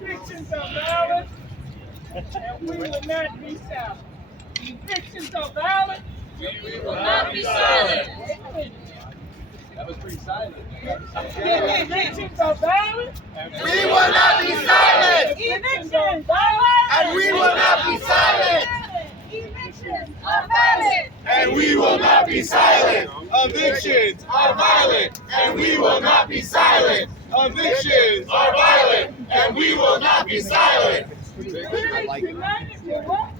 Evictions are violent, and we will not be silent. Evictions are violent, We will not be silent. That was pretty silent. Evictions are violent, We will not be silent. evictions are violent, And we will not be silent. Evictions are violent. And we will not be silent. Evictions are violent. And we will not be silent. Evictions are violent. And we will not be silent. Tenants united will what?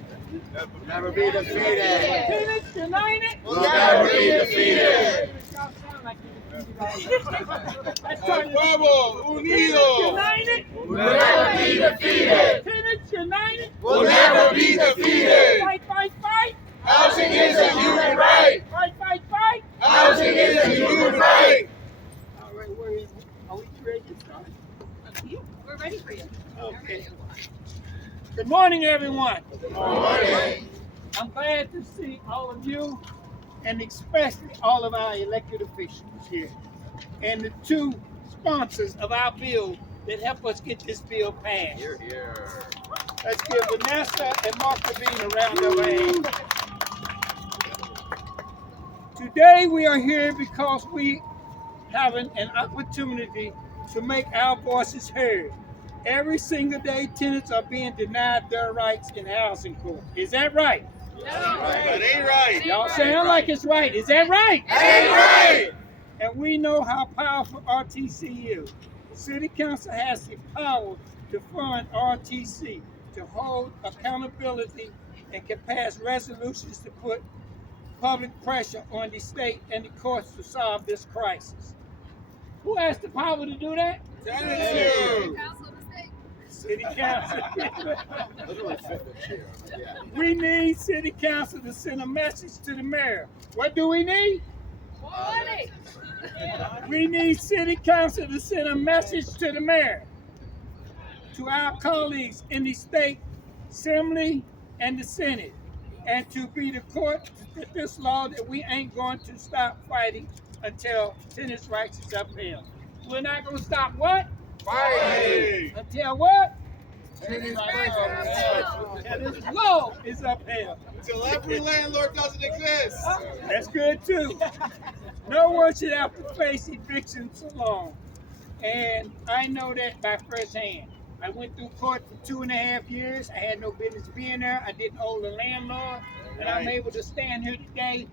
Never be defeated. Tenants united. We'll never be defeated. Y'all sound like you're defeated. Let's try this. Pueblo Tenants unido. united. We'll never be defeated. Tenants united. We'll never be defeated. Fight, fight, fight. Housing is a human right. Fight, fight, fight. Housing is a human right. All right, are we ready to start? We're ready for you. Okay. Good morning, everyone. Good morning. I'm glad to see all of you, and especially all of our elected officials here, and the two sponsors of our bill that help us get this bill passed. Here, here. Let's give Vanessa and Mark Levine a round of applause. Today we are here because we have an opportunity to make our voices heard. Every single day, tenants are being denied their rights in housing court. Is that right? That ain't right. Y'all sound like it's right. Is that right? That ain't right. And we know how powerful RTC is. City Council has the power to fund RTC, to hold accountability, and can pass resolutions to put public pressure on the state and the courts to solve this crisis. Who has the power to do that? Tenants. Council of the state. City Council. Literally fit the chair. Yeah. We need City Council to send a message to the mayor. What do we need? Money. We need City Council to send a message to the mayor, to our colleagues in the state assembly and the Senate, and to be the court that this law that we ain't going to stop fighting until tenants' rights is upheld. We're not going to stop what? Fighting. Until what? Tenants' rights are upheld. Until this law is upheld. Until every landlord doesn't exist. That's good too. No one should have to face evictions alone. And I know that by firsthand. I went through court for 2.5 years. I had no business being there. I didn't owe the landlord. And I'm able to stand here today,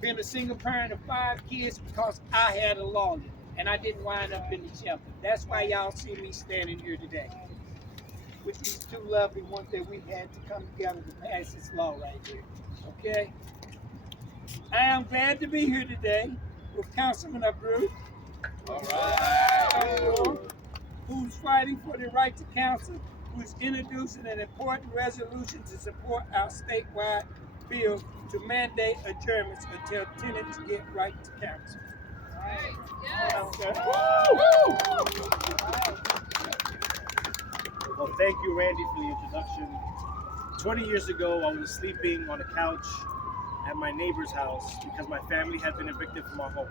being a single parent of 5 kids, because I had a lawyer. And I didn't wind up in the shelter. That's why y'all see me standing here today with these two lovely ones that we had to come together to pass this law right here. Okay? I am glad to be here today with Councilman Abreu, All right. who's fighting for the right to counsel, who's introducing an important resolution to support our statewide bill to mandate adjournments until tenants get right to counsel. Well, thank you, Randy, for the introduction. 20 years ago, I was sleeping on a couch at my neighbor's house because my family had been evicted from our home.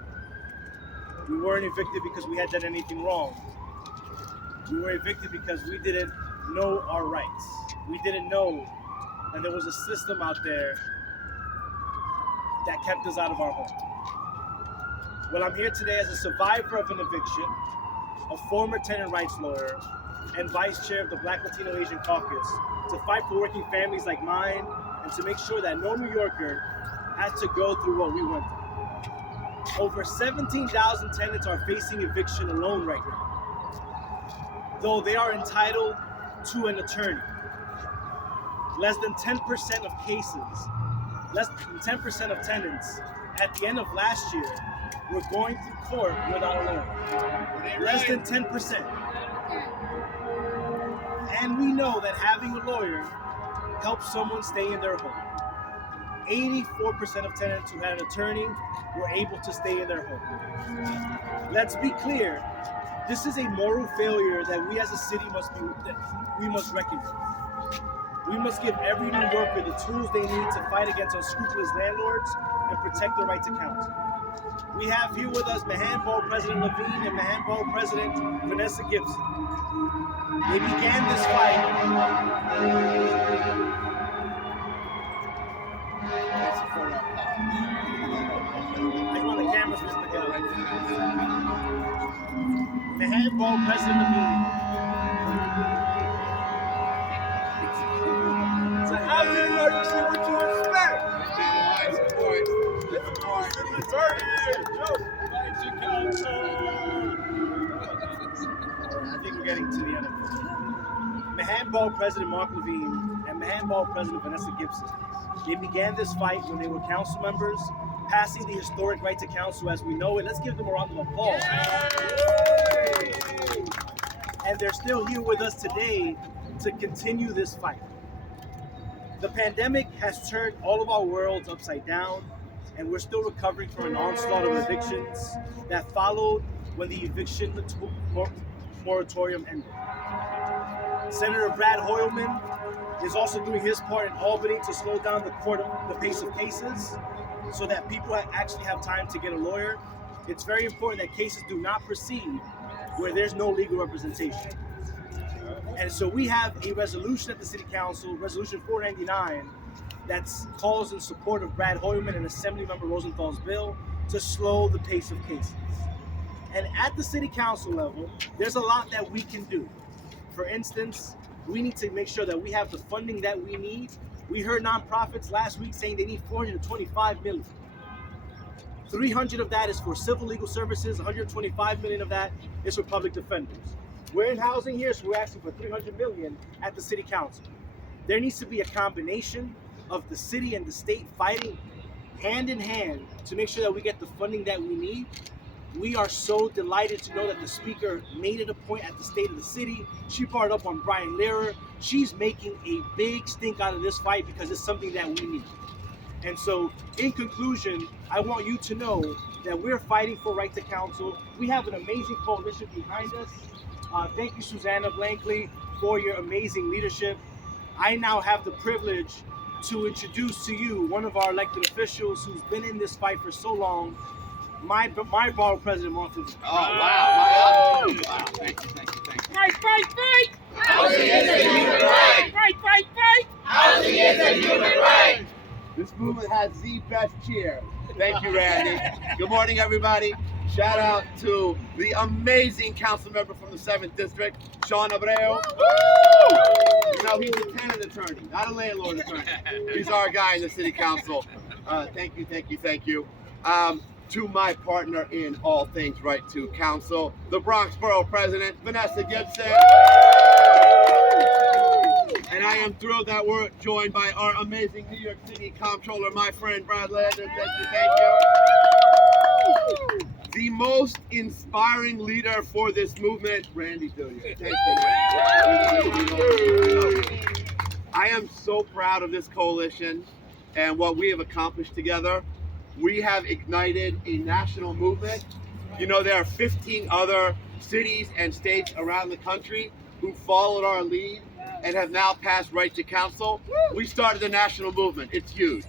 We weren't evicted because we had done anything wrong. We were evicted because we didn't know our rights. We didn't know that there was a system out there that kept us out of our home. Well, I'm here today as a survivor of an eviction, a former tenant rights lawyer, and vice chair of the Black Latino Asian Caucus to fight for working families like mine and to make sure that no New Yorker had to go through what we went through. Over 17,000 tenants are facing eviction alone right now, though they are entitled to an attorney. Less than 10% of cases, less than 10% of tenants at the end of last year were going through court without a lawyer. Less than 10%. And we know that having a lawyer helps someone stay in their home. 84% of tenants who had an attorney were able to stay in their home. Let's be clear, this is a moral failure that we as a city must recognize. We must give every New Yorker the tools they need to fight against unscrupulous landlords and protect their right to counsel. We have here with us Mahan Board President Levine and Mahan Board President Vanessa Gibson. They began this fight. I want the cameras to look at it. Mahan Board President Levine. So how do you know you see what you expect? I think we're getting to the end of it. Mahan Board President Mark Levine and Mahan Board President Vanessa Gibson. They began this fight when they were council members, passing the historic right to counsel as we know it. Let's give them a round of applause. And they're still here with us today to continue this fight. The pandemic has turned all of our worlds upside down, and we're still recovering from an onslaught of evictions that followed when the eviction moratorium ended. Senator Brad Hoylman is also doing his part in Albany to slow down the pace of cases so that people actually have time to get a lawyer. It's very important that cases do not proceed where there's no legal representation. And so we have a resolution at the City Council, Resolution 499, that calls in support of Brad Hoylman and Assemblymember Rosenthal's bill to slow the pace of cases. And at the City Council level, there's a lot that we can do. For instance, we need to make sure that we have the funding that we need. We heard nonprofits last week saying they need $425 million. 300 of that is for civil legal services, 125 million of that is for public defenders. We're in housing here, so we're asking for 300 million at the City Council. There needs to be a combination of the city and the state fighting hand in hand to make sure that we get the funding that we need. We are so delighted to know that the speaker made it a point at the State of the City. She brought it up on Brian Lehrer. She's making a big stink out of this fight because it's something that we need. And so, in conclusion, I want you to know that we're fighting for right to counsel. We have an amazing coalition behind us. Thank you, Susanna Blankley, for your amazing leadership. I now have the privilege to introduce to you one of our elected officials who's been in this fight for so long, my board president, Mark Levine. Oh, wow. Wow. Thank you. Fight! Housing is a human right. Fight! Housing is a human right. This movement has the best cheer. Thank you, Randy. Good morning, everybody. Shout out to the amazing council member from the 7th District, Sean Abreu. You know, he's a tenant attorney, not a landlord attorney. He's our guy in the city council. Thank you. To my partner in all things right to council, the Bronx Borough President, Vanessa Gibson. And I am thrilled that we're joined by our amazing New York City Comptroller, my friend Brad Landon. Thank you. The most inspiring leader for this movement, Randy Dillier. Thank you. I am so proud of this coalition and what we have accomplished together. We have ignited a national movement. You know, there are 15 other cities and states around the country who followed our lead and have now passed right to counsel. We started a national movement. It's huge.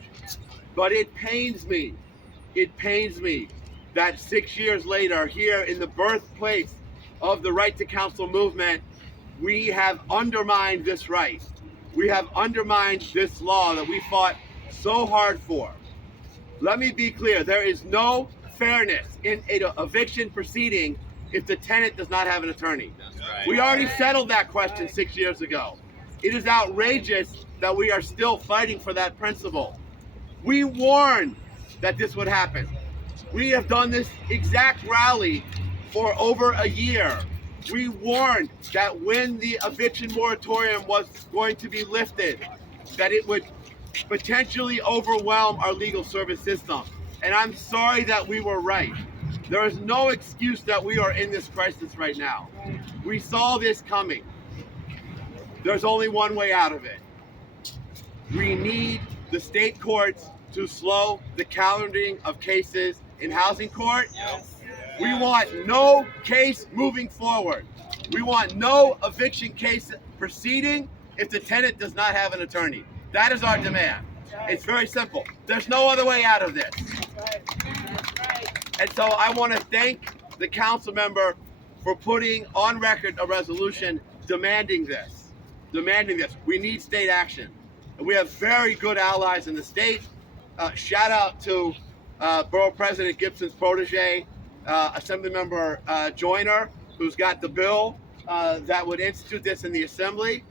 But it pains me that 6 years later, here in the birthplace of the right to counsel movement, we have undermined this right. We have undermined this law that we fought so hard for. Let me be clear, there is no fairness in an eviction proceeding if the tenant does not have an attorney. Right. We already settled that question 6 years ago. It is outrageous that we are still fighting for that principle. We warned that this would happen. We have done this exact rally for over a year. We warned that when the eviction moratorium was going to be lifted, that it would potentially overwhelm our legal service system. And I'm sorry that we were right. There is no excuse that we are in this crisis right now. We saw this coming. There's only one way out of it. We need the state courts to slow the calendaring of cases in housing court. We want no case moving forward. We want no eviction case proceeding if the tenant does not have an attorney. That is our demand. It's very simple. There's no other way out of this. And so I want to thank the council member for putting on record a resolution demanding this. We need state action. And we have very good allies in the state. Shout out to Borough President Gibson's protege, Assemblymember Joyner, who's got the bill that would institute this in the Assembly.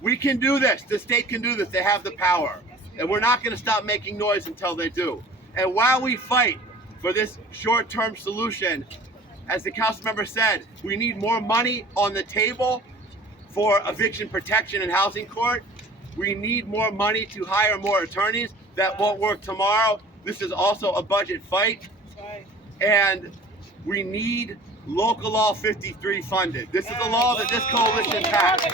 We can do this. The state can do this. They have the power. And we're not going to stop making noise until they do. And while we fight for this short-term solution, as the council member said, we need more money on the table for eviction protection and housing court. We need more money to hire more attorneys. That won't work tomorrow. This is also a budget fight. And we need Local Law 53 funded. This is a law that this coalition passed.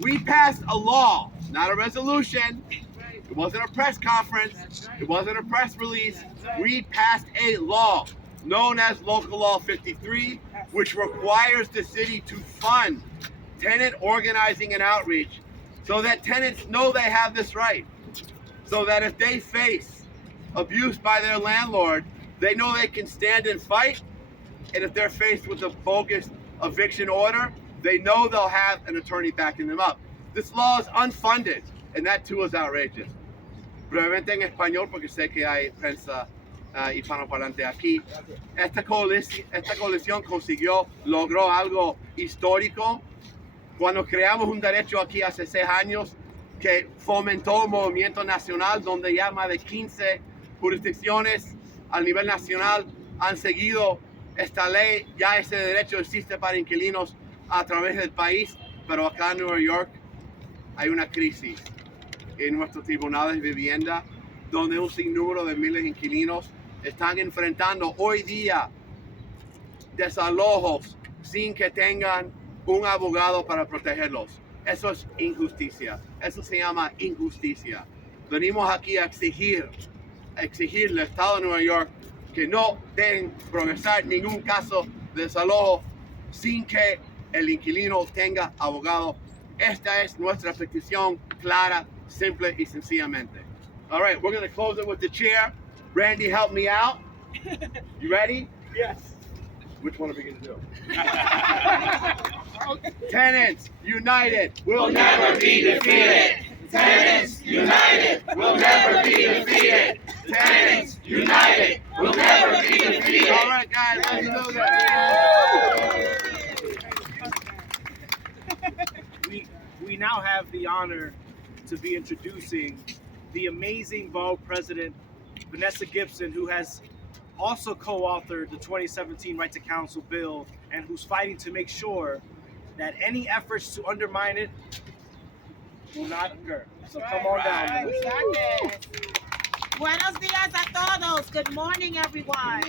We passed a law, not a resolution. It wasn't a press conference. It wasn't a press release. We passed a law known as Local Law 53, which requires the city to fund tenant organizing and outreach so that tenants know they have this right. So that if they face abuse by their landlord, they know they can stand and fight. And if they're faced with a bogus eviction order, they know they'll have an attorney backing them up. This law is unfunded, and that too is outrageous. Brevemente en español, porque sé que hay prensa hispanoparlante aquí. Esta coalición logró algo histórico cuando creamos un derecho aquí hace 6 años que fomentó un movimiento nacional donde ya más de 15 jurisdicciones a nivel nacional han seguido esta ley. Ya ese derecho existe para inquilinos a través del país, pero acá en Nueva York hay una crisis en nuestros tribunales de vivienda, donde un sinnúmero de miles de inquilinos están enfrentando hoy día desalojos sin que tengan un abogado para protegerlos. Eso es injusticia. Eso se llama injusticia. Venimos aquí a exigirle al Estado de Nueva York que no dejen progresar ningún caso de desalojo sin que el inquilino tenga abogado. Esta es nuestra petición clara, simple y sencillamente. All right, we're going to close it with the chair. Randy, help me out. You ready? Yes. Which one are we going to do? Tenants united will never be defeated. Tenants united will never be defeated. Tenants united will never be defeated. All right, guys, let's do this. We now have the honor to be introducing the amazing Borough President, Vanessa Gibson, who has also co-authored the 2017 Right to Counsel bill and who's fighting to make sure that any efforts to undermine it will not occur. So come on down. Buenos dias a todos. Good morning, everyone.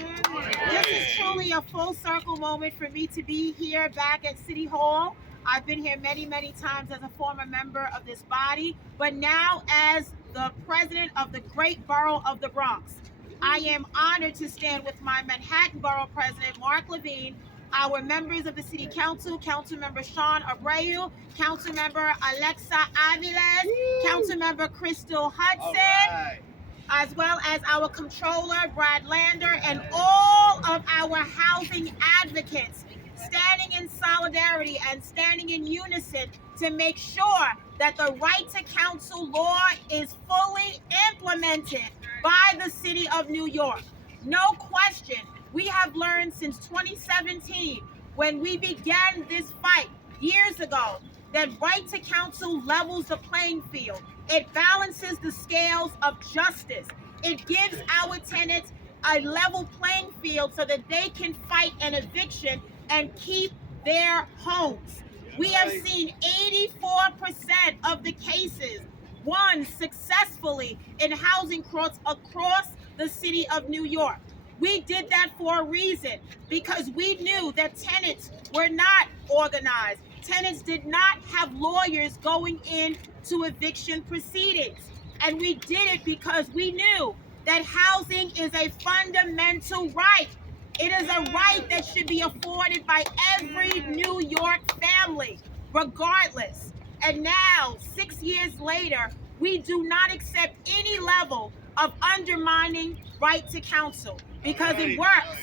This is truly a full circle moment for me to be here back at City Hall. I've been here many, many times as a former member of this body, but now as the president of the great borough of the Bronx. I am honored to stand with my Manhattan Borough President, Mark Levine, our members of the City Council, Councilmember Sean Abreu, Councilmember Alexa Aviles, Councilmember Crystal Hudson, as well as our Comptroller, Brad Lander, and all of our housing advocates standing in solidarity and standing in unison to make sure that the Right to Counsel law is fully implemented by the City of New York. No question, we have learned since 2017, when we began this fight years ago, that Right to Counsel levels the playing field. It balances the scales of justice. It gives our tenants a level playing field so that they can fight an eviction and keep their homes. We have seen 84% of the cases won successfully in housing courts across the City of New York. We did that for a reason, because we knew that tenants were not organized. Tenants did not have lawyers going into eviction proceedings. And we did it because we knew that housing is a fundamental right. It is a right that should be afforded by every New York family, regardless. And now, 6 years later, we do not accept any level of undermining right to counsel because it works.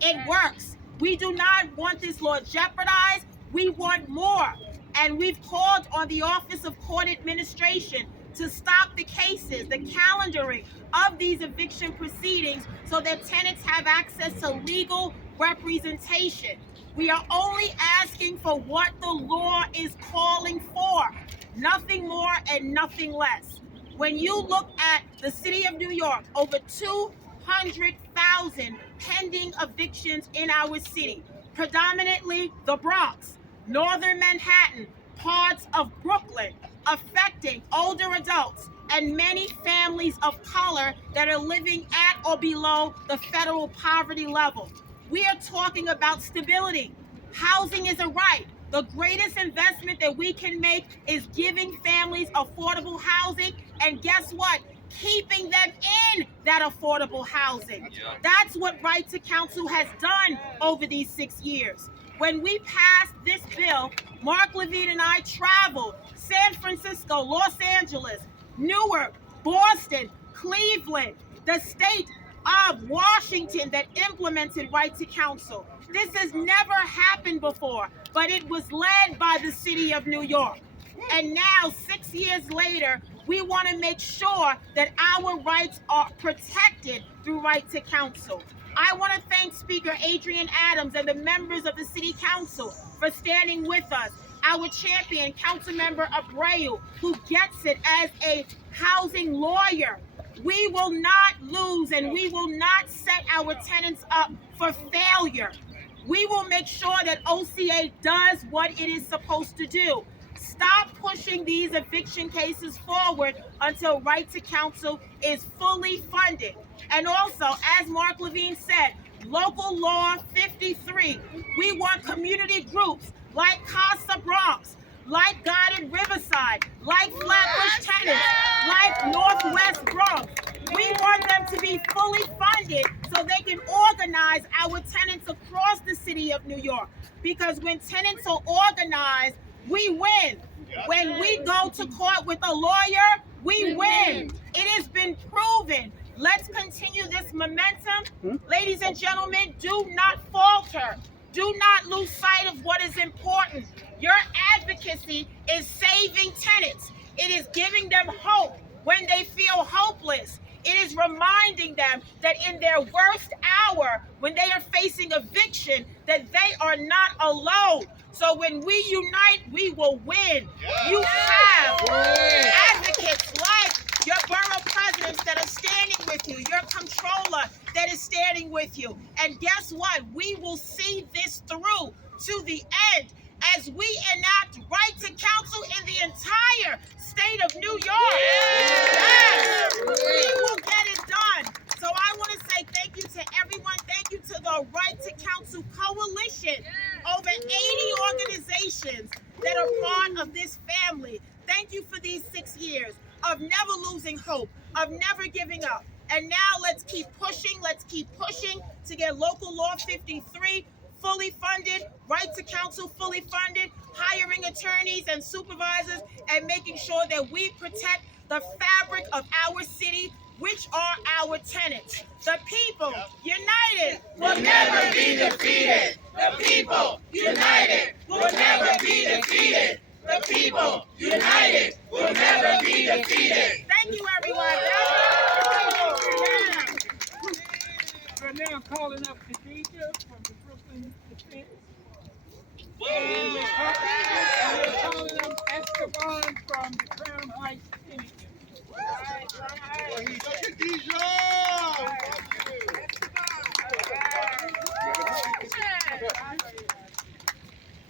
It works. We do not want this law jeopardized. We want more. And we've called on the Office of Court Administration to stop the cases, the calendaring of these eviction proceedings so that tenants have access to legal representation. We are only asking for what the law is calling for, nothing more and nothing less. When you look at the city of New York, over 200,000 pending evictions in our city, predominantly the Bronx, Northern Manhattan, parts of Brooklyn, affecting older adults and many families of color that are living at or below the federal poverty level. We are talking about stability. Housing is a right. The greatest investment that we can make is giving families affordable housing, and guess what? Keeping them in that affordable housing. That's what Right to Counsel has done over these 6 years. When we passed this bill, Mark Levine and I traveled San Francisco, Los Angeles, Newark, Boston, Cleveland, the state of Washington that implemented Right to Counsel. This has never happened before, but it was led by the city of New York. And now, 6 years later, we want to make sure that our rights are protected through Right to Counsel. I want to thank Speaker Adrian Adams and the members of the City Council for standing with us. Our champion, Councilmember Abreu, who gets it as a housing lawyer. We will not lose and we will not set our tenants up for failure. We will make sure that OCA does what it is supposed to do. Stop pushing these eviction cases forward until Right to Counsel is fully funded. And also, as Mark Levine said, Local Law 53, we want community groups like Casa Bronx, like Guided Riverside, like Flatbush Tenants, like Northwest Bronx. We want them to be fully funded so they can organize our tenants across the city of New York. Because when tenants are organized, we win. When we go to court with a lawyer, we win. It has been proven. Let's continue this momentum. Ladies and gentlemen, do not falter. Do not lose sight of what is important. Your advocacy is saving tenants. It is giving them hope when they feel hopeless. It is reminding them that in their worst hour, when they are facing eviction, that they are not alone. So when we unite, we will win. You have advocates like your borough presidents that are standing with you, your comptroller that is standing with you. And guess what? We will see this through to the end as we enact Right to Counsel in the entire state of New York. Yes. We will get it done. So I want to say thank you to everyone. Thank you to the Right to Counsel Coalition. Over 80 organizations that are part of this family. Thank you for these 6 years of never losing hope, of never giving up. And now let's keep pushing to get Local Law 53 fully funded, Right to Counsel fully funded, hiring attorneys and supervisors, and making sure that we protect the fabric of our city, which are our tenants. The people united will never be defeated. The people united will never be defeated. The people united will never be defeated. Thank you, everyone. We're now calling up Khadija from the Brooklyn Defense. And we're calling up Esteban from the Crown Heights City.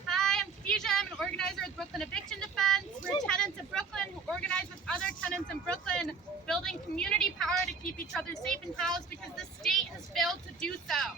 Hi, I'm Khadija. I'm an organizer with Brooklyn Eviction Defense. We're tenants of Brooklyn who organize with other tenants in Brooklyn, building community power to keep each other safe and housed because the state has failed to do so.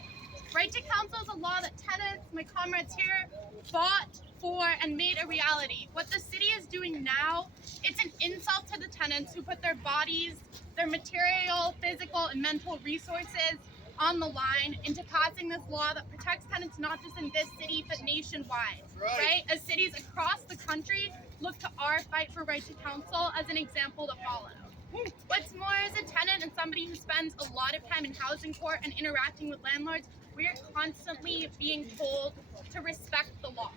Right to Counsel is a law that tenants, my comrades here, fought for and made a reality. What the city is doing now, it's an insult to the tenants who put their bodies, their material, physical, and mental resources on the line into passing this law that protects tenants not just in this city but nationwide, right? As cities across the country look to our fight for Right to Counsel as an example to follow. What's more, as a tenant and somebody who spends a lot of time in housing court and interacting with landlords, we're constantly being told to respect the law,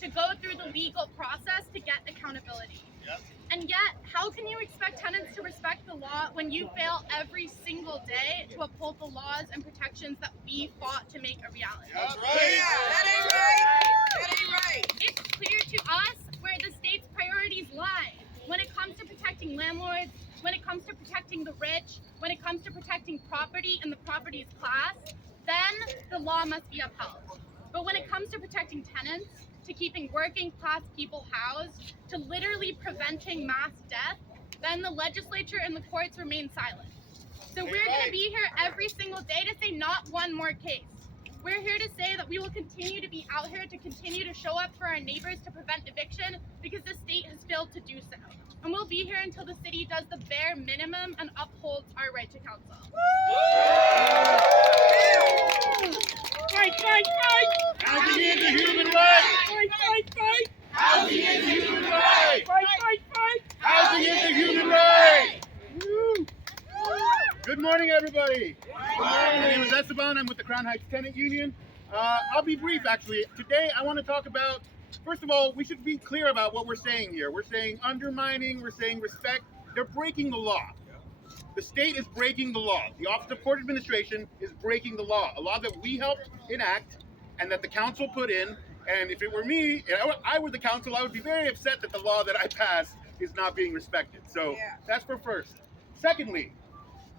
to go through the legal process to get accountability. Yep. And yet, how can you expect tenants to respect the law when you fail every single day to uphold the laws and protections that we fought to make a reality? That's right. That ain't right. That ain't right. It's clear to us where the state's priorities lie when it comes to protecting landlords, when it comes to protecting the rich, when it comes to protecting property and the property's class, then the law must be upheld. But when it comes to protecting tenants, to keeping working class people housed, to literally preventing mass death, then the legislature and the courts remain silent. So we're going to be here every single day to say not one more case. We're here to say that we will continue to be out here to continue to show up for our neighbors to prevent eviction because the state has failed to do so. And we'll be here until the city does the bare minimum and upholds our right to counsel. Fight, fight, fight! Housing is a human right. Fight, fight, fight! Housing is a human right. Fight, fight, fight! Housing is a human right. Good morning, everybody. My name is Esteban. I'm with the Crown Heights Tenant Union. I'll be brief, actually. Today, I want to talk about, first of all, we should be clear about what we're saying here. We're saying undermining, we're saying respect. They're breaking the law. The state is breaking the law. The Office of Court Administration is breaking the law, a law that we helped enact and that the council put in. And if it were me, and I were the council, I would be very upset that the law that I passed is not being respected. So that's for first. Secondly,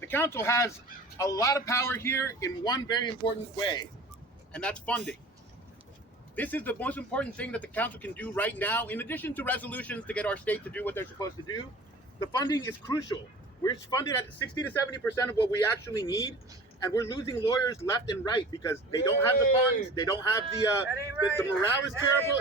the council has a lot of power here in one very important way, and that's funding. This is the most important thing that the council can do right now, in addition to resolutions to get our state to do what they're supposed to do. The funding is crucial. We're funded at 60 to 70% of what we actually need, and we're losing lawyers left and right because they don't have the funds, they don't have the morale is terrible.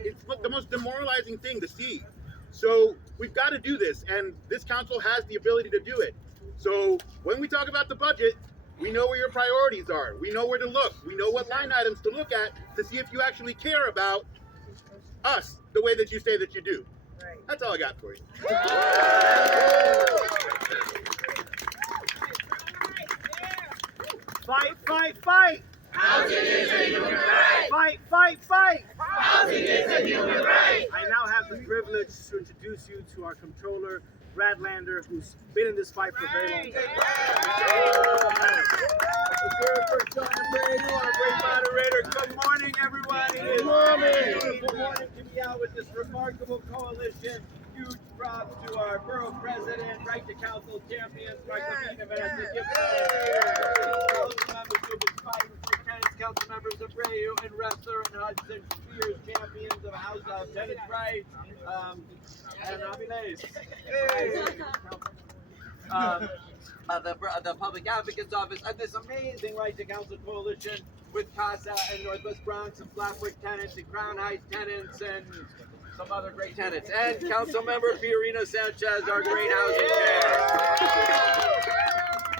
It's the most demoralizing thing to see. So we've got to do this, and this council has the ability to do it. So when we talk about the budget, we know where your priorities are. We know where to look. We know what line items to look at to see if you actually care about us the way that you say that you do. Right. That's all I got for you. Fight, fight, fight! Housing is a human right. Fight, fight, fight! Housing is a human right. I now have the privilege to introduce you to our controller, Brad Lander, who's been in this fight for a very long time. You are a great moderator. Good morning, everybody. Good morning. Beautiful morning to be out with this remarkable coalition. Huge props to our borough president, Right to Counsel champions, Michael Vanessa, council members who have been fighting for tenants, council members of Rayu and Ressler and Hudson, Spears, champions of House of Tenants' Rights, and Avi Lays. The Public Advocate's Office, and this amazing Right to Counsel coalition with CASA and Northwest Bronx and Flatbush tenants and Crown Heights tenants and some other great tenants. And Councilmember Fiorina Sanchez, our great housing chair.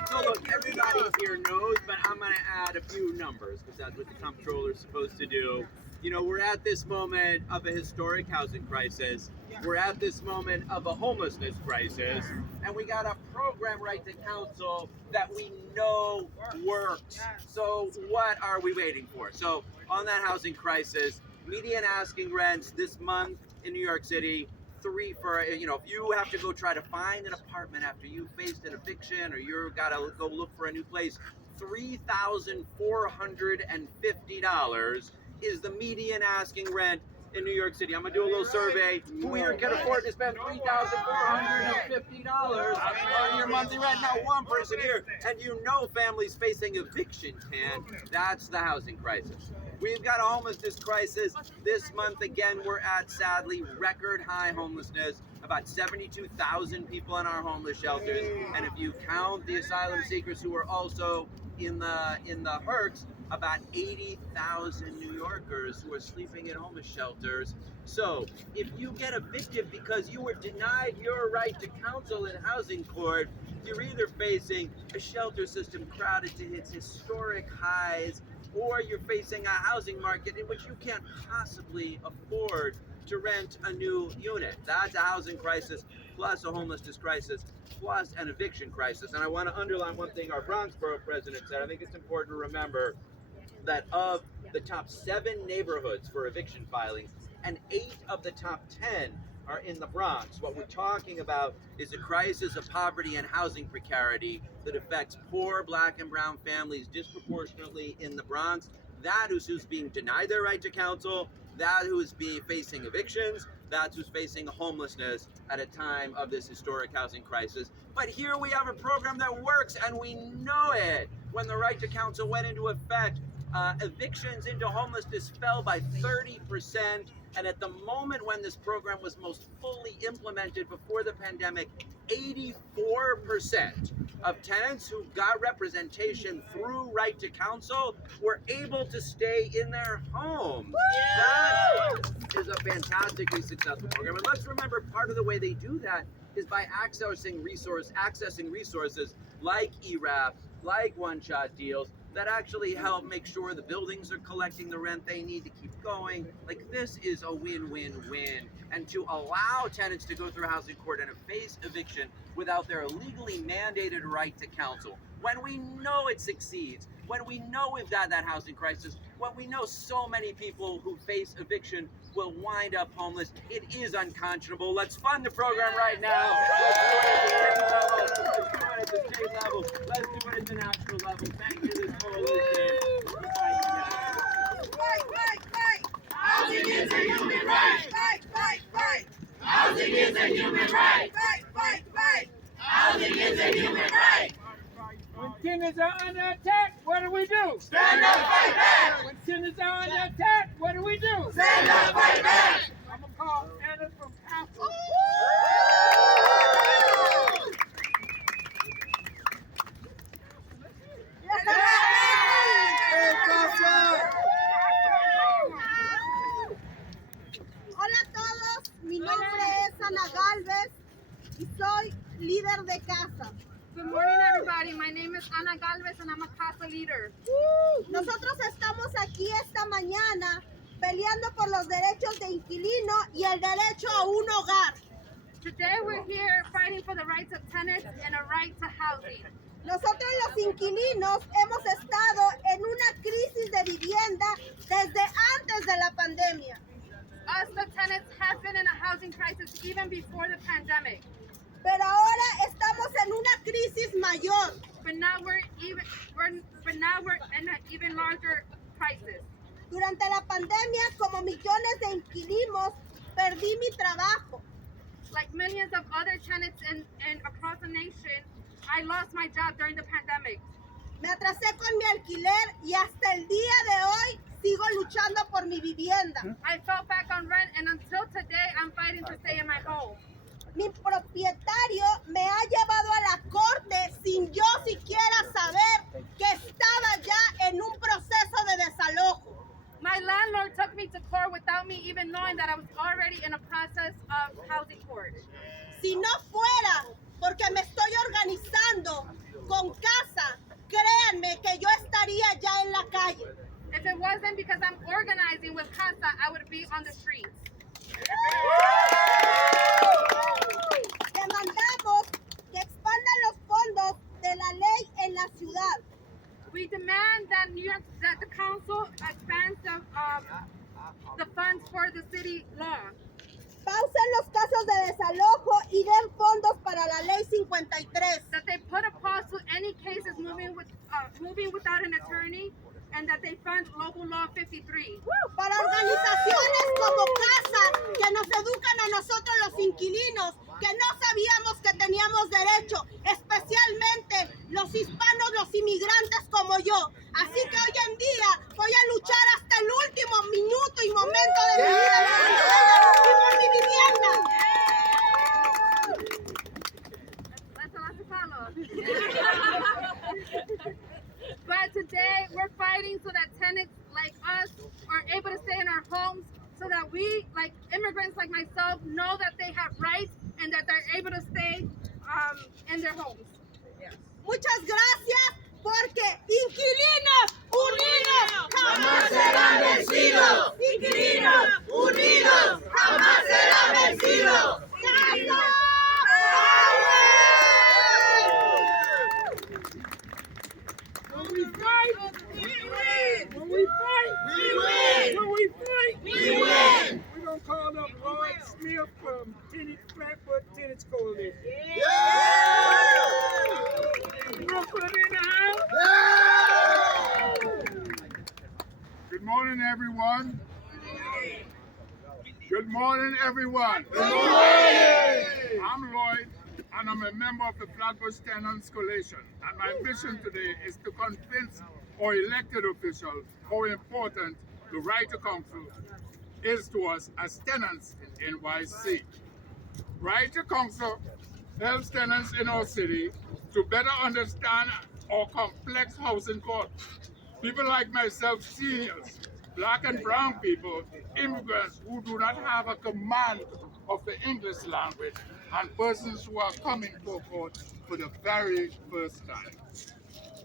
So look, everybody here knows, but I'm going to add a few numbers because that's what the comptroller's supposed to do. You know, we're at this moment of a historic housing crisis. We're at this moment of a homelessness crisis. And we got a program, Right to Counsel, that we know works. So what are we waiting for? So on that housing crisis, median asking rents this month in New York City, if you have to go try to find an apartment after you faced an eviction or you've got to go look for a new place, $3,450 is the median asking rent in New York City. I'm gonna do a little survey. Who here can afford to spend $3,450 on your monthly rent? Not one person here. And you know families facing eviction can. That's the housing crisis. We've got a homelessness crisis. This month, again, we're at, sadly, record high homelessness. About 72,000 people in our homeless shelters. And if you count the asylum seekers who are also in the HERCs, about 80,000 New Yorkers who are sleeping in homeless shelters. So if you get evicted because you were denied your right to counsel in housing court, you're either facing a shelter system crowded to its historic highs, or you're facing a housing market in which you can't possibly afford to rent a new unit. That's a housing crisis plus a homelessness crisis, plus an eviction crisis. And I want to underline one thing our Bronx Borough President said. I think it's important to remember that of the top 7 neighborhoods for eviction filings, and 8 of the top 10 are in the Bronx. What we're talking about is a crisis of poverty and housing precarity that affects poor Black and brown families disproportionately in the Bronx. That is who's being denied their right to counsel, that who is facing evictions, that's who's facing homelessness at a time of this historic housing crisis. But here we have a program that works, and we know it. When the right to counsel went into effect, evictions into homelessness fell by 30%. And at the moment when this program was most fully implemented before the pandemic, 84% of tenants who got representation through right to counsel were able to stay in their homes. That is a fantastically successful program. And let's remember, part of the way they do that is by accessing resources like ERAP, like one-shot deals, that actually help make sure the buildings are collecting the rent they need to keep going. Like, this is a win-win-win. And to allow tenants to go through housing court and face eviction without their legally mandated right to counsel, when we know it succeeds, when we know we've got that housing crisis, when we know so many people who face eviction will wind up homeless, it is unconscionable. Let's fund the program right now. Let's do it at the state level. Let's do it at the national level. Thank you, this coalition. Fight! Housing is a human right! Fight! Housing is a human right! Fight! Housing is a human right! When tenants are under attack, what do we do? Stand up, fight back! When tenants are under attack, what do we do? Stand up, fight back! I'm gonna call Anna from council. Hola a todos, mi nombre es Ana Galvez y soy líder de casa. Good morning, everybody. My name is Ana Galvez, and I'm a CASA leader. Nosotros estamos aquí esta mañana peleando por los derechos de inquilino y el derecho a un hogar. Today, we're here fighting for the rights of tenants and a right to housing. Nosotros los inquilinos hemos estado en una crisis de vivienda desde antes de la pandemia. Us, the tenants, have been in a housing crisis even before the pandemic. Pero ahora estamos en una crisis mayor. But now we're in an even larger crisis. Durante la pandemia, como millones de inquilinos, perdí mi trabajo. Like millions of other tenants in across the nation, I lost my job during the pandemic. Me atrasé con mi alquiler y hasta el día de hoy sigo luchando por mi vivienda. I fell back on rent, and until today, I'm fighting to stay in my home. Mi propietario me ha llevado a la corte sin yo siquiera saber que estaba ya en un proceso de desalojo. My landlord took me to court without me even knowing that I was already in a process of housing court. Si no fuera porque me estoy organizando con casa, créanme que yo estaría ya en la calle. If it wasn't because I'm organizing with CASA, I would be on the streets. Demandamos que expandan los fondos de la ley en la ciudad. We demand that the council expands the funds for the city law. Pausen los casos de desalojo y den fondos para la ley 53. That they put a pause to any cases moving without an attorney, and that they fund local law 53. Para organizaciones como CASA que nos educan a nosotros los inquilinos, que no sabíamos que teníamos derecho, especialmente los hispanos, los inmigrantes como yo. Así que hoy en día voy a luchar hasta el último minuto y momento de mi vida por mi vivienda. But today we're fighting so that tenants like us are able to stay in our homes, so that we, like immigrants like myself, know that they have rights and that they're able to stay in their homes. Muchas gracias, porque inquilinos unidos jamás serán vencidos. Inquilinos unidos jamás serán vencidos. ¡Casa! fight, We win. when we fight, We win. when we fight, We win. we're gonna call up Rod Smith from Flatfoot Tennis Coalition. Brooklyn in the house. Good morning, everyone. Good morning, everyone. Good morning. I'm Lloyd, and I'm a member of the Flatbush Tenants Coalition. And my mission today is to convince our elected officials how important the right to counsel is to us as tenants in NYC. Right to counsel helps tenants in our city to better understand our complex housing court. People like myself, seniors, black and brown people, immigrants who do not have a command of the English language, and persons who are coming to court for the very first time.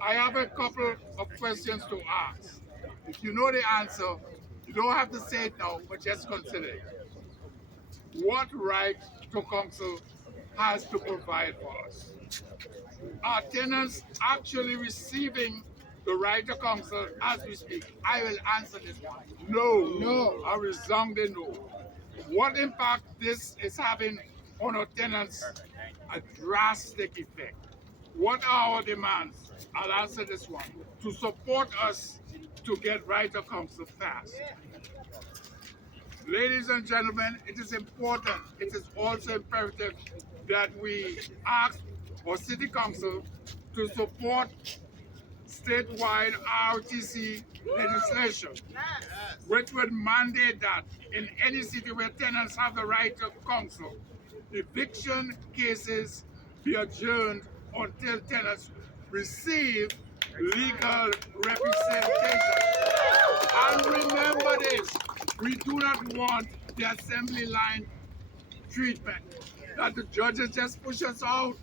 I have a couple of questions to ask. If you know the answer, you don't have to say it now, but just consider it. What right to counsel has to provide for us? Are tenants actually receiving the right to counsel as we speak? I will answer this one. No. A resounding no. What impact this is having on our tenants? A drastic effect. What are our demands? I'll answer this one. To support us to get right to counsel fast. Ladies and gentlemen, it is important, it is also imperative that we ask our city council to support statewide RTC legislation, which would mandate that in any city where tenants have the right to counsel, eviction cases be adjourned until tenants receive legal representation. And remember this, we do not want the assembly line treatment, that the judges just push us out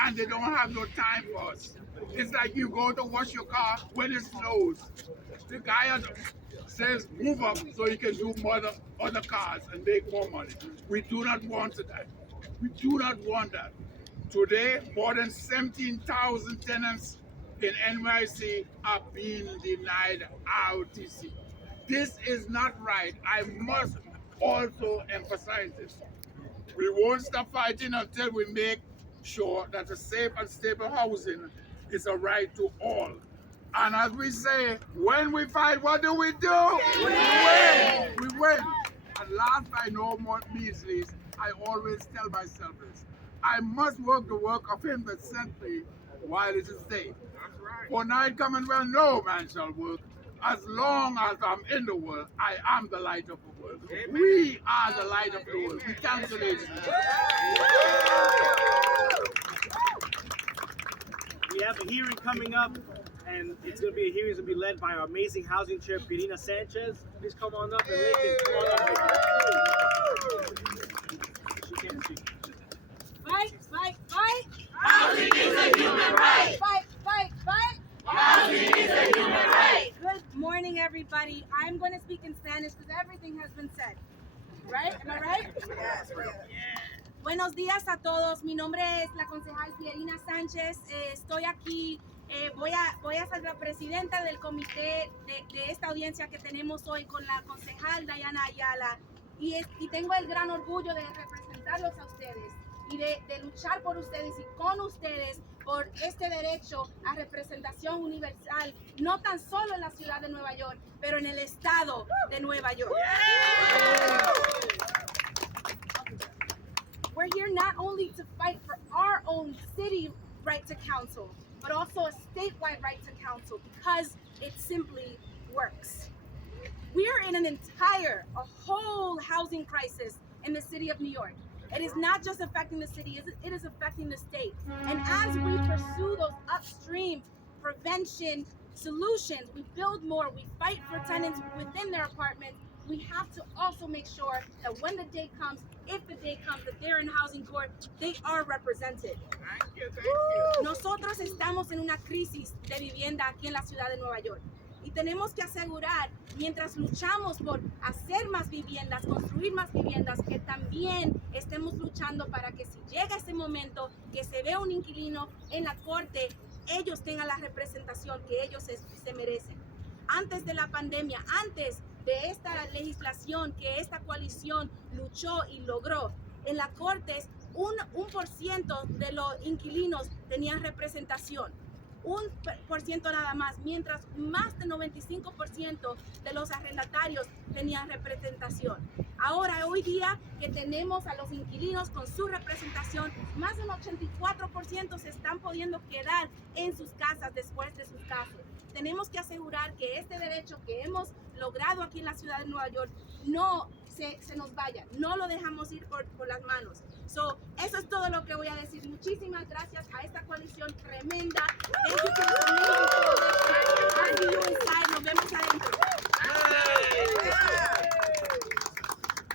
and they don't have no time for us. It's like you go to wash your car when it snows. The guy says move up so he can do more other cars and make more money. We do not want that. We do not want that. Today, more than 17,000 tenants in NYC are being denied ROTC. This is not right. I must also emphasize this. We won't stop fighting until we make sure that a safe and stable housing is a right to all. And as we say, when we fight, what do? We win! We win! And last by no means least, I always tell myself this. I must work the work of him that sent me while it is day. For night coming well, no man shall work. As long as I'm in the world, I am the light of the world. Amen. We are the light of the world. We cancel it. We have a hearing coming up, and it's going to be a hearing that's going to be led by our amazing housing chair, Pirina Sanchez. Please come on up and Lincoln, come on up. She can't speak. Fight, fight, fight. Housing is a human right. Fight, fight, fight. Housing is a human right. Good morning, everybody. I'm going to speak in Spanish because everything has been said. Right? Am I right? Yes. Buenos días a todos. Mi nombre es la concejal Pierina Sánchez. Estoy aquí. Voy a ser la presidenta del comité de esta audiencia que tenemos hoy con la concejal Dayana Ayala. Y tengo el gran orgullo de representarlos a ustedes y de luchar por ustedes y con ustedes por este derecho a representación universal, no tan solo en la ciudad de Nueva York, pero en el estado de Nueva York. We're here not only to fight for our own city right to counsel, but also a statewide right to counsel because it simply works. We are in a whole housing crisis in the city of New York. It is not just affecting the city, it is affecting the state. And as we pursue those upstream prevention solutions, we build more, we fight for tenants within their apartments, we have to also make sure that when the day comes, if the day comes that they're in housing court, they are represented. Thank you. Nosotros estamos en una crisis de vivienda aquí en la ciudad de Nueva York. Y tenemos que asegurar, mientras luchamos por hacer más viviendas, construir más viviendas, que también estemos luchando para que si llega ese momento que se vea un inquilino en la corte, ellos tengan la representación que ellos se merecen. Antes de la pandemia, antes de esta legislación que esta coalición luchó y logró, en las cortes un por ciento de los inquilinos tenían representación. 1% nada más, mientras más del 95% de los arrendatarios tenían representación. Ahora, hoy día que tenemos a los inquilinos con su representación, más del 84% se están pudiendo quedar en sus casas después de sus casos. Tenemos que asegurar que este derecho que hemos logrado aquí en la ciudad de Nueva York no se nos vaya, no lo dejamos ir por las manos. Eso es todo lo que voy a decir. Muchísimas gracias a esta coalición tremenda. Thank you for coming. I'll see you inside. Nos vemos adentro.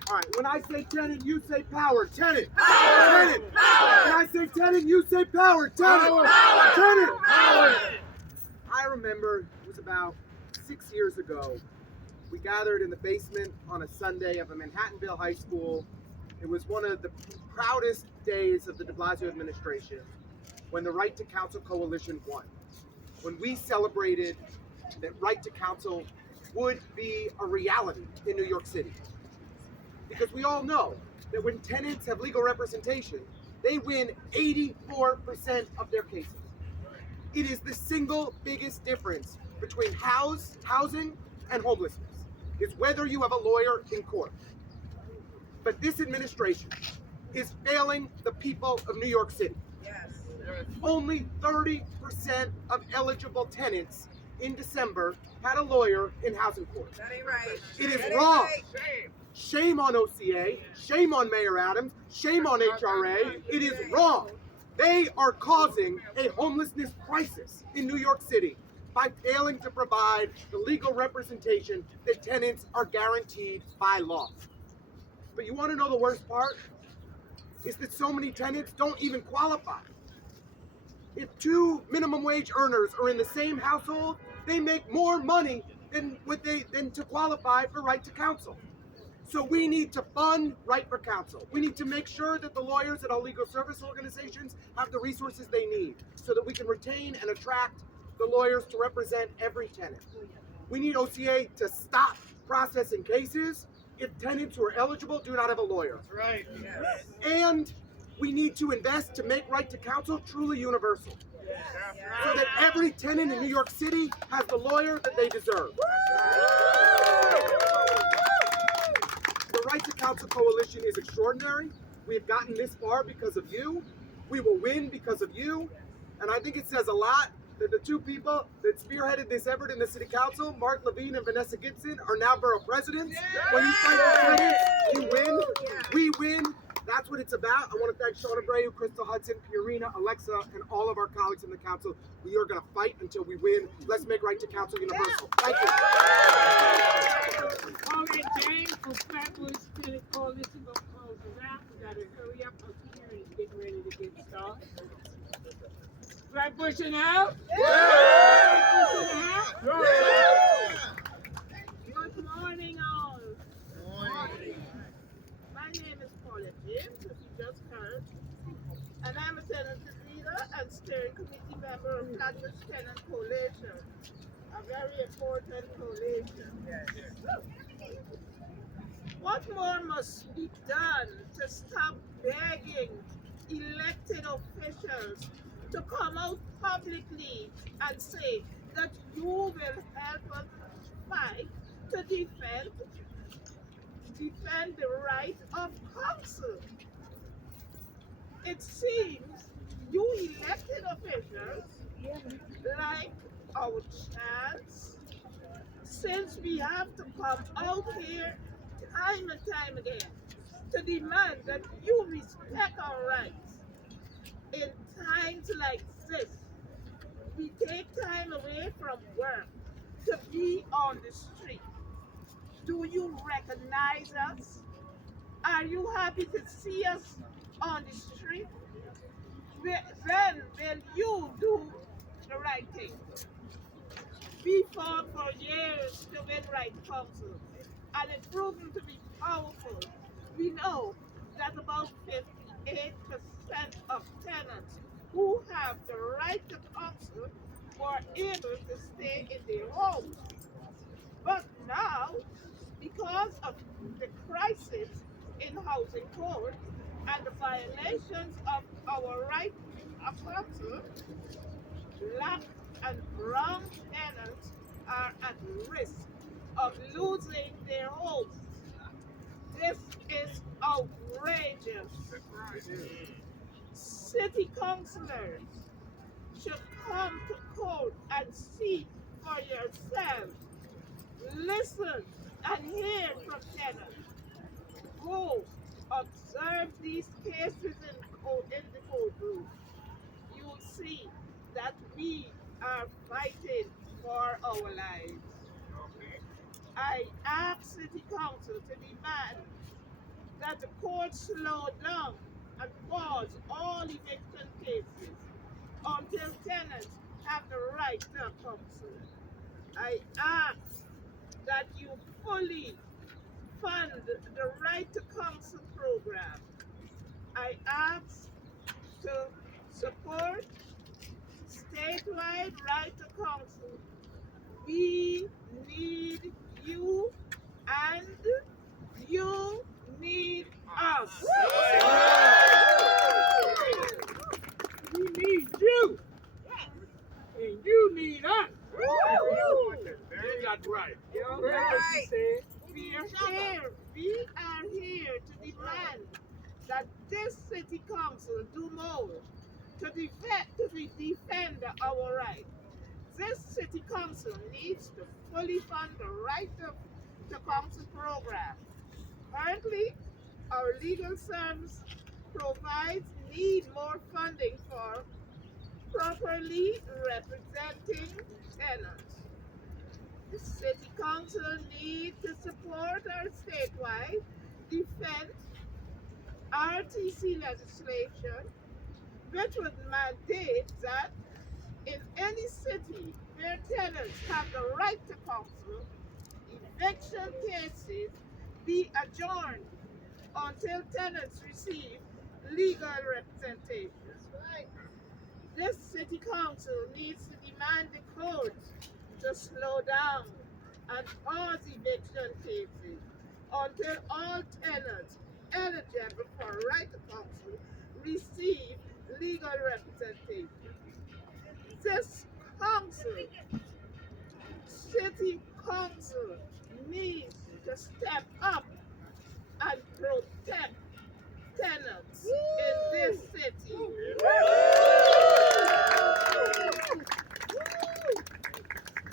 All right, when I say tenant, you say power. Tenant. Power. Tenant. Power. When I say tenant, you say power. Tenant. Power. Tenant. Power. I remember it was about 6 years ago. We gathered in the basement on a Sunday of a Manhattanville high school. It was one of the proudest days of the de Blasio administration when the Right to Counsel Coalition won. When we celebrated that Right to Counsel would be a reality in New York City. Because we all know that when tenants have legal representation, they win 84% of their cases. It is the single biggest difference between housing and homelessness, is whether you have a lawyer in court. But this administration is failing the people of New York City. Yes. Only 30% of eligible tenants in December had a lawyer in housing court. That ain't right. It is wrong. Shame on OCA, shame on Mayor Adams, shame on HRA. It is wrong. They are causing a homelessness crisis in New York City by failing to provide the legal representation that tenants are guaranteed by law. But you want to know the worst part? Is that so many tenants don't even qualify. If two minimum wage earners are in the same household, they make more money than to qualify for Right to Counsel. So we need to fund Right for Counsel. We need to make sure that the lawyers at our legal service organizations have the resources they need so that we can retain and attract the lawyers to represent every tenant. We need OCA to stop processing cases if tenants who are eligible do not have a lawyer. That's right. Yes. And we need to invest to make Right to Counsel truly universal. Yes. So that every tenant in New York City has the lawyer that they deserve. The Right to Counsel Coalition is extraordinary. We have gotten this far because of you. We will win because of you. And I think it says a lot that the two people that spearheaded this effort in the City Council, Mark Levine and Vanessa Gibson, are now borough presidents. When you fight for tenants, you win. We win. That's what it's about. I want to thank Sean Abreu, Crystal Hudson, Purina, Alexa, and all of our colleagues in the council. We are going to fight until we win. Let's make Right to Counsel universal. Thank you. Calling James from Flatbush Tenant Coalition gonna close it out. We gotta hurry up because the hearing is getting ready to get started. Flatbush in the house? Flatbush in the house? Good morning, all. My name is Paula James, as you just heard, and I'm a tenant leader and steering committee member of Flatbush Tenant Coalition, a very important coalition. What more must be done to stop begging elected officials to come out publicly and say that you will help us fight to defend the right of counsel? It seems you elected officials like our chance, since we have to come out here time and time again to demand that you respect our rights. In times like this, we take time away from work to be on the street. Do you recognize us? Are you happy to see us on the street? Then will you do the right thing? We fought for years to win Right Counsel, and it's proven to be powerful. We know that about 58% of tenants who have the right to counsel were able to stay in their homes. But now, because of the crisis in housing code and the violations of our right of counsel, black and brown tenants are at risk of losing their homes. This is outrageous. City councilors should come to court and see for yourselves. Listen and hear from tenants. Go observe these cases in the courtroom. You will see that we are fighting for our lives. I ask City Council to demand that the court slow down and pause all eviction cases until tenants have the right to counsel. I ask that you fully fund the right to counsel program. I ask to support statewide right to counsel. We need you and you need us. We need you, and you need us. That's right. You know what she said? We are here to demand that this city council do more to defend our rights. This city council needs to fully fund the right to counsel program. Currently, our legal service provides need more funding for properly representing tenants. The city council needs to support our statewide defense RTC legislation, which would mandate that in any city where tenants have the right to counsel, eviction cases be adjourned until tenants receive legal representation. This city council needs to demand the courts to slow down and pause eviction cases until all tenants eligible for right to counsel receive legal representation. This council, city council, needs to step up and protect tenants in this city.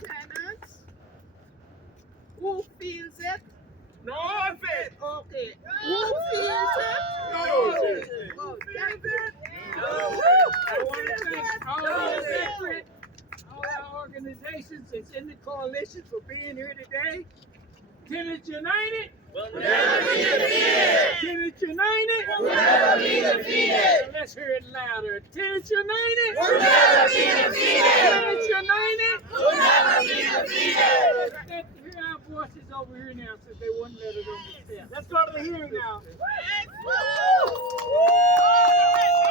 Tenants, who feels it? No, I said. Okay. Who feels it? No. Oh, thank you. I want to thank all our organizations that's in the coalition for being here today. Tenants United will never be defeated. Tenants United will never be defeated. Let's hear it louder. Tenants United will never be defeated. Tenants United will never be defeated. Let's hear our voices over here now, since they wouldn't let it understand. Let's go to the hearing now.